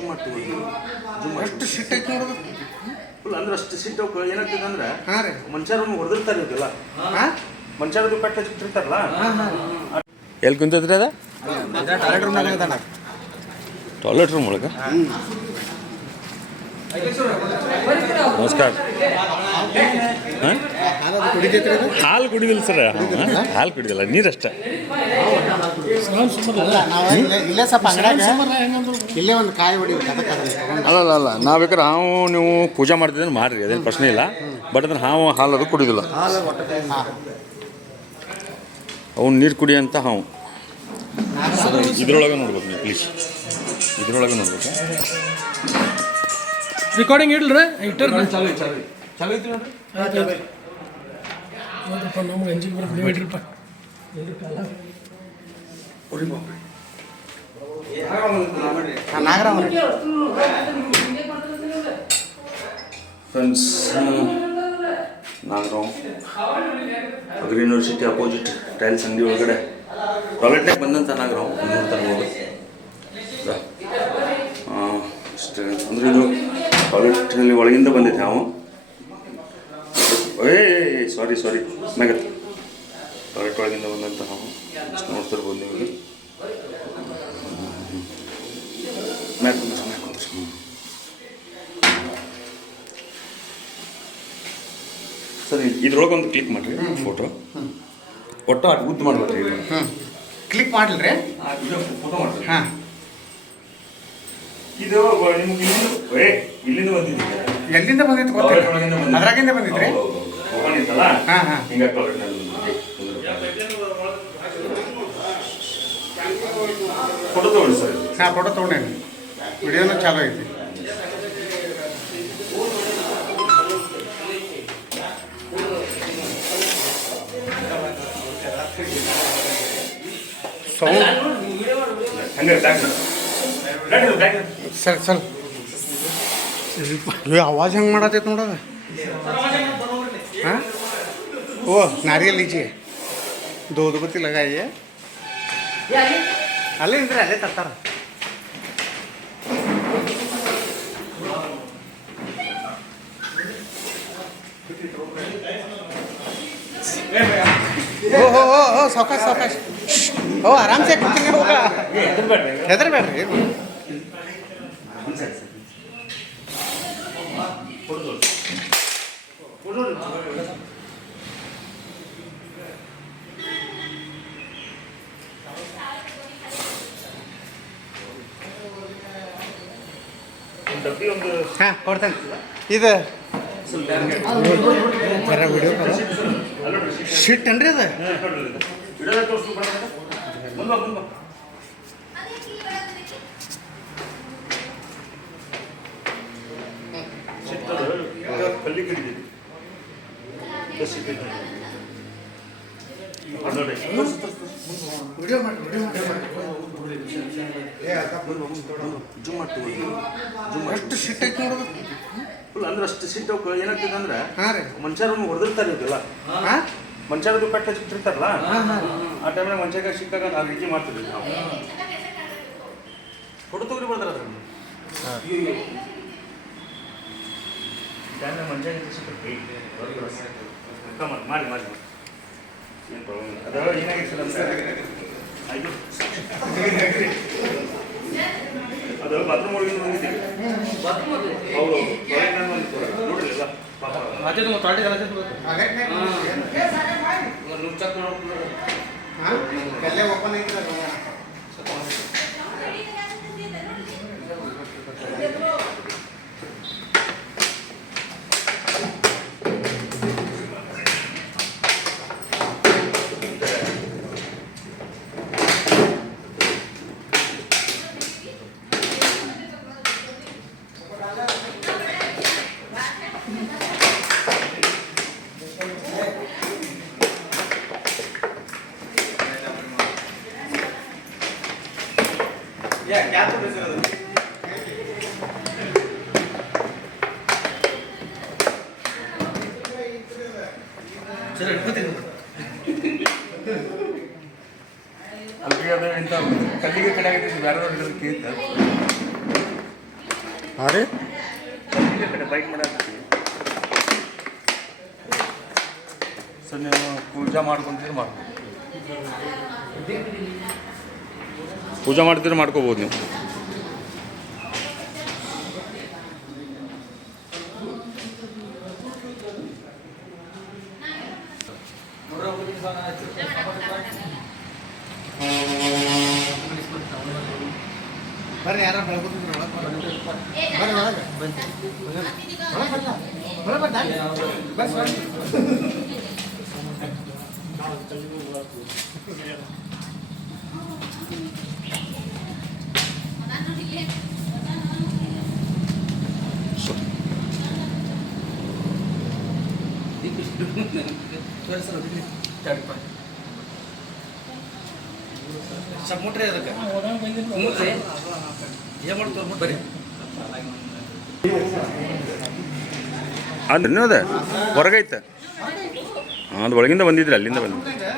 ಜುಮ್ ಮಾಡ್ತೀವಿ ಜುಮ್ ಎಷ್ಟು ಸಿಟ್ ಐತಿ ನೋಡೋದು ಫುಲ್ ಅಂದ್ರೆ ಅಷ್ಟು ಸಿಟ್ಟು ಏನಾಗ್ತದೆ ಅಂದ್ರೆ ಹಾಂ ರೀ ಮನುಷ್ಯರನ್ನು ಹೊಡೆದಿರ್ತಾರೆ ಇದೆಲ್ಲ ಹಾಂ ಮನುಷ್ಯರದ್ದು ಪೆಟ್ಟ ಹಚ್ಚಿರ್ತಾರಲ್ಲ ಎಲ್ಲಿ ಕುಂತದ್ರಿ ಅದ ಟಾಯ್ಲೆಟ್ ರೂಮ್ನಾಗ ಅದಾನ ಟಾಯ್ಲೆಟ್ ರೂಮ್ ಒಳಗೆ ನಮಸ್ಕಾರ ಹಾಂ ಕುಡಿತೈತ್ರಿ ಅದು ಹಾಲು ಕುಡಿದಿಲ್ಲ ಸರ್ ಹಾಲು ಕುಡಿದಿಲ್ಲ ನೀರಷ್ಟೇ ನಾವು ಇಲ್ಲೇ ಸ್ವಲ್ಪ ಅಂಗಡಿಯಾಗ ಇಲ್ಲೇ ಒಂದು ಕಾಯಿ ಹೊಡಿಬೇಕು ಅದಕ್ಕೆ ಅಲ್ಲ ನಾವು ಬೇಕಾದ್ರೆ ಹಾವು ನೀವು ಪೂಜೆ ಮಾಡ್ತಿದ್ರೆ ಮಾಡಿರಿ ಅದೇನು ಪ್ರಶ್ನೆ ಇಲ್ಲ ಬಟ್ ಅದನ್ನು ಹಾವು ಹಾಲು ಅದು ಕುಡಿದಿಲ್ಲ ಅವ್ನು ನೀರು ಕುಡಿಯೋಂಥ ಹಾವು ಇದ್ರೊಳಗೆ ನೋಡ್ಬೇಕು ನೀವು ಪ್ಲೀಸ್ ಇದ್ರೊಳಗೆ ನೋಡ್ಬೇಕು ರೆಕಾರ್ಡಿಂಗ್ ಇಡ್ರಿ ಇಟ್ಟರ್ ಚಾಲು ಐತಿ ನೋಡ್ರಿ ನಮ್ಗೆ ಅಂಜಿಗೆ ಬರುತ್ತೆ ಇಡ್ರಿಪ್ಪ ನಾಗರಾಮ friends Nagarao agri university opposite tiles ಅಂಗಡಿ ಒಳಗಡೆ ಟಾಯ್ಲೆಟ್ನಾಗ ಬಂದಂಥ ನಾಗರಾವ್ ನೋಡ್ತಾರೆ ನೋಡು ಅಷ್ಟೇ ಅಂದರೆ ಇದು ಟಾಯ್ಲೆಟ್ನಲ್ಲಿ ಒಳಗಿಂದ ಬಂದಿದ್ದೆ ನಾವು ಸಾರಿ ಮ್ಯಾಗತ್ತೆ ಟಾಯ್ಲೆಟ್ ಒಳಗಿಂದ ಬಂದಂಥ ನಾವು ಅಷ್ಟು ನೋಡ್ತಿರ್ಬೋದು ನಿಮಗೆ ಮ್ಯಾಕ್ ಸರಿ ಇದ್ರೊಳಗೆ ಒಂದು ಕ್ಲಿಕ್ ಮಾಡಿರಿ ಫೋಟೋ ಒಟ್ಟು ಅಟ್ ಗುದ್ದು ಮಾಡ್ಬೇಕ್ರಿ ಕ್ಲಿಕ್ ಮಾಡಿಲ್ರಿ ಫೋಟೋ ಮಾಡಿರಿ ಹಾಂ ಇದು ನಿಮ್ಗೆ ಇಲ್ಲಿಂದ ಬಂದಿದ್ದೀವಿ ಎಲ್ಲಿಂದ ಬಂದಿತ್ತು ಗೊತ್ತಿಲ್ಲ ಅದ್ರಾಗಿಂದ ಬಂದಿದ್ರಿ ಹೋಗಿತ್ತಲ್ಲ ಹಾಂ ಹಾಂ ಹಿಂಗಾಗಿ ಟಾಯ್ಲೆಟ್ನಲ್ಲಿ ಫೋಟೋ ತಗೊಳ್ಳಿ ಸರ್ ಹಾಂ ಫೋಟೋ ತೊಗೊಂಡೇನಿ ವಿಡಿಯೋನೂ ಚಾಲು ಐತಿ ಸೌಂಡ್ ಹಂಗೆ ಸರಿ ಸರ್ आवाज ಹೆಂಗೆ ಮಾಡತ್ತೈತೆ ನೋಡೋದು ಹಾಂ ಓ नारियल लीजिए दो उदबत्ती लगाइए ಅಲ್ಲೇ ಇದ್ರೆ ಅಲ್ಲೇ ತರ್ತಾರ ಓ ಸಾವಕಾಶ ಓ ಆರಾಮ್ से कुकिंग होगा ಹೆದರ್ಬೇಡ್ರಿ ಹಾಂ ಕೊಡ್ತೇನೆ ಇದು ಬರ ವಿಡಿಯೋ ಶಿಟ್ ಅನ್ರಿ ಅದು ವಿಡಿಯೋ ಮಾಡಿ ಜುಮ್ ಮಾಡ್ತೀವಿ ಎಷ್ಟು ಸಿಟ್ ಐತಿ ನೋಡೋದು ಫುಲ್ ಅಂದ್ರೆ ಅಷ್ಟು ಸಿಟ್ಟು ಏನಾಗ್ತದೆ ಅಂದ್ರೆ ಹಾಂ ರೀ ಮನುಷ್ಯರನ್ನು ಹೊಡೆದಿರ್ತಾರೆ ಇದೆಲ್ಲ ಹಾಂ ಮನುಷ್ಯರದ್ದು ಪೆಟ್ಟ ಹಚ್ಚಿರ್ತಾರಲ್ಲ ಆ ಟೈಮ್ನಾಗ ಮನುಷ್ಯಗೆ ಸಿಕ್ಕಾಗ ನಾವು ರೀತಿ ಮಾಡ್ತಿದ್ವಿ ನಾವು ಫೋಟೋ ತಗೊರಿ ಬರ್ತಾರೆ ಅದ್ರ ಟೈಮ್ನಾಗ ಮನುಷ್ಯಗೆ ಸಿಕ್ಕಿ ಮಾಡಿ ಏನು ಪ್ರಾಬ್ಲಮ್ ಇಲ್ಲ ಅದು ಏನಾಗಿರ್ತದೆ ಅಂದ್ರೆ ಅದು ಬಾತ್ರೂಮ್ ಒಳಗಿಂದ ಬಂದಿದ್ದೀವಿ ಹೌದು ನೋಡಿರಲಿಲ್ಲ ಓಪನ್ ಐತಿ ಹಾಂ ರೀ ಈ ಕಡೆ ಬೈಕ್ ಮಾಡಾಕತ್ತೀವಿ ಸೊ ನೀವು ಪೂಜಾ ಮಾಡ್ಕೊಂತೀರಿ ಮಾಡ್ಬೋದು. ಪೂಜೆ ಮಾಡ್ತಿದ್ರೆ ಮಾಡ್ಕೋಬೋದು ನೀವು. ಬರ್ರಿ ಯಾರು ಬೆಳಗುತ್ತಿದ್ರು ಬರ್ರಿ ಮುಟ್ರಿ ಅದಕ್ಕೆ ಏನು ಮಾಡ್ತಾರೆ ಬರ್ರಿ ಅಂದ್ರೆ ಅದೇ ಹೊರಗೈತೆ ಹಾಂ ಅದು ಒಳಗಿಂದ ಬಂದಿದ್ರಿ ಅಲ್ಲಿಂದ ಬಂದಿದ್ರಿ